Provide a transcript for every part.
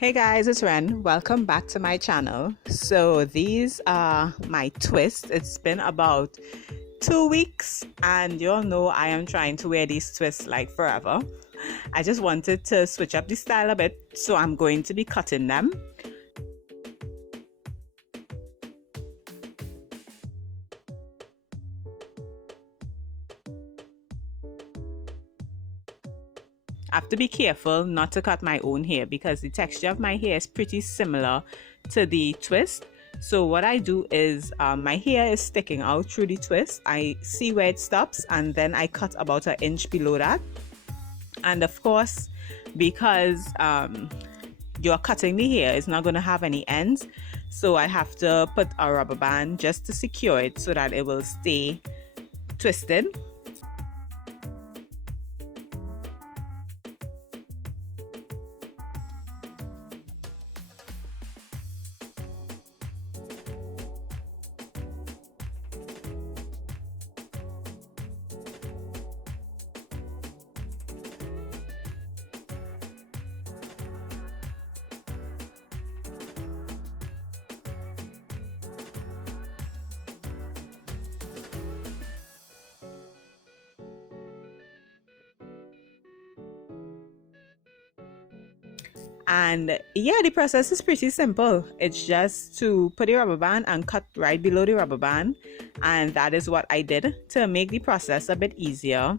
Hey guys, it's Ren. Welcome back to my channel. So these are my twists. It's been about 2 weeks and you all know I am trying to wear these twists like forever. I just wanted to switch up the style a bit, so I'm going to be cutting them. I have to be careful not to cut my own hair because the texture of my hair is pretty similar to the twist. So what I do is my hair is sticking out through the twist. I see where it stops and then I cut about an inch below that. And of course, because you're cutting the hair, it's not going to have any ends. So I have to put a rubber band just to secure it so that it will stay twisted. And yeah, the process is pretty simple. It's just to put the rubber band and cut right below the rubber band. And that is what I did to make the process a bit easier.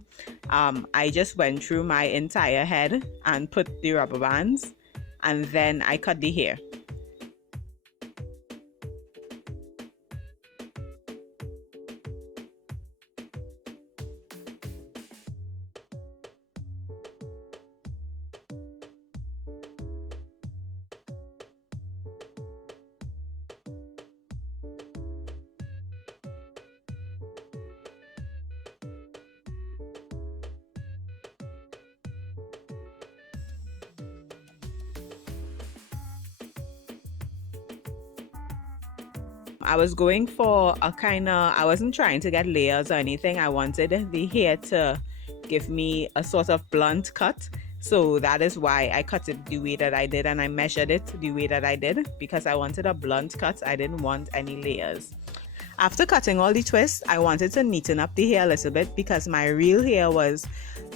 I just went through my entire head and put the rubber bands, and then I cut the hair. I was going for a I wasn't trying to get layers or anything. I wanted the hair to give me a sort of blunt cut. So that is why I cut it the way that I did, and I measured it the way that I did because I wanted a blunt cut. I didn't want any layers. After cutting all the twists, I wanted to neaten up the hair a little bit because my real hair was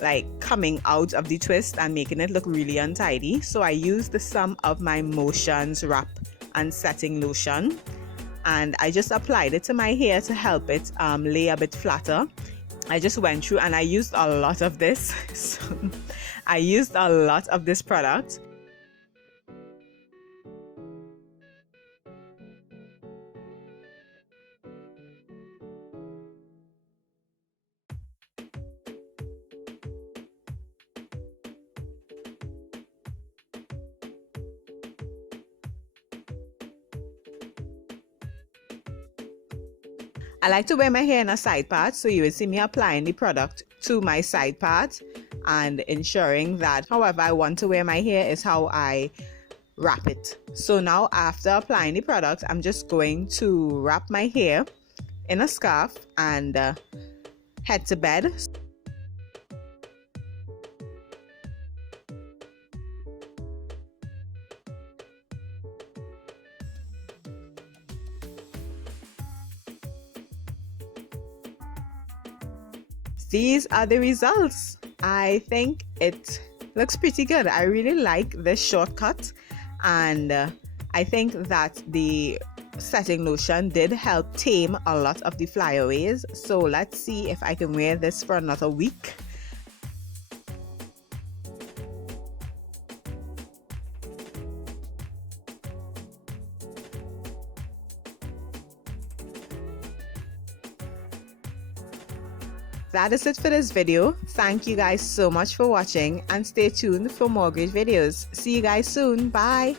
like coming out of the twist and making it look really untidy. So I used some of my Motions wrap and setting lotion, and I just applied it to my hair to help it lay a bit flatter. I just went through and I used a lot of this. So I used a lot of this product. I like to wear my hair in a side part, so you will see me applying the product to my side part and ensuring that however I want to wear my hair is how I wrap it. So now after applying the product, I'm just going to wrap my hair in a scarf and head to bed. These are the results. I think it looks pretty good. I really like this shortcut, and I think that the setting lotion did help tame a lot of the flyaways. So let's see if I can wear this for another week. That is it for this video. Thank you guys so much for watching and stay tuned for more great videos. See you guys soon. Bye.